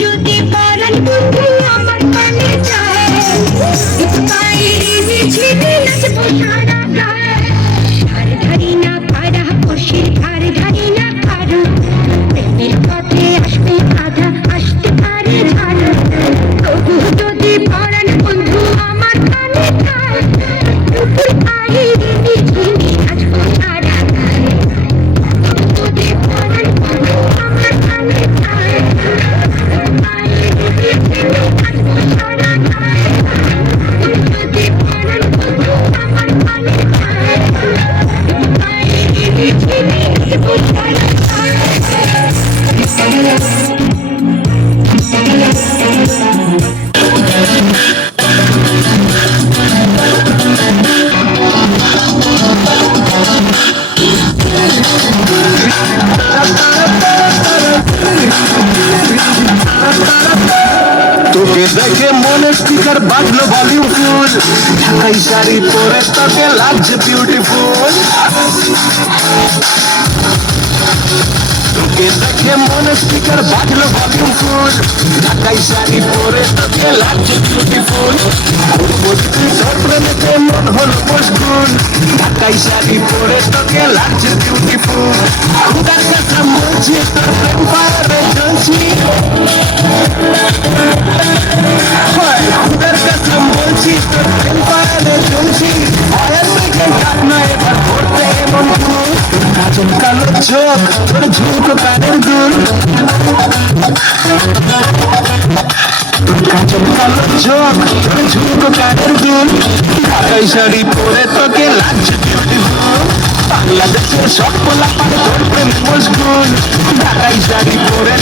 যদি পরাণ বন্ধু আমার কানে যায়, পায়ের মিছিলে নাচবো সারা গায়ে। ধার ধারি না পাড়া পশির ধার ধারি না কারো, প্রেমের পথে আসবে বাধা আসতে পারে ঝাড়ো। তবু যদি পরাণ বন্ধু আমার কানে যায়, পায়ের মিছিলে নাচবো সারা গায়ে। যদি পরাণ বন্ধু আমার কানে যায়, পায়ের মিছিলে নাচবো সারা গায়ে। যদি পরাণ বন্ধু আমার কানে যায়, পায়ের মিছিলে নাচবো সারা তোকে দেখে মনে স্পিকার বাজলো ভলিউম ফুল, ঢাকাই শাড়ি পরে তোকে লাগছে বিউটিফুল। তোকে দেখে মনে স্পিকার বাজলো ভলিউম ফুল, ঢাকাই শাড়ি পরে তোকে লাগছে বিউটিফুল। তোর প্রেমেতে মন হলো মশগুল, ঢাকাই শাড়ি পরে তোকে লাগছে বিউটিফুল। খুদার কথা বলছি তোর প্রেম পারে জ্বলছি, খুদার কথা বলছি তোর প্রেম পারে জ্বলছি। আয়ার থেকে কাট না এবার করতে এমন ফুল, কাজল কালো চোখ তোর ঝুঁকো কানের দুল, কাজল কালো চোখ তোর ঝুঁকো কানের দুল। ঢাকাই শাড়ি পরে তোকে লাগছে বিউটিফুল, বাংলাদেশের সব পোলা পারে তোর প্রেমে মশগুল। ঢাকাই শাড়ি পরে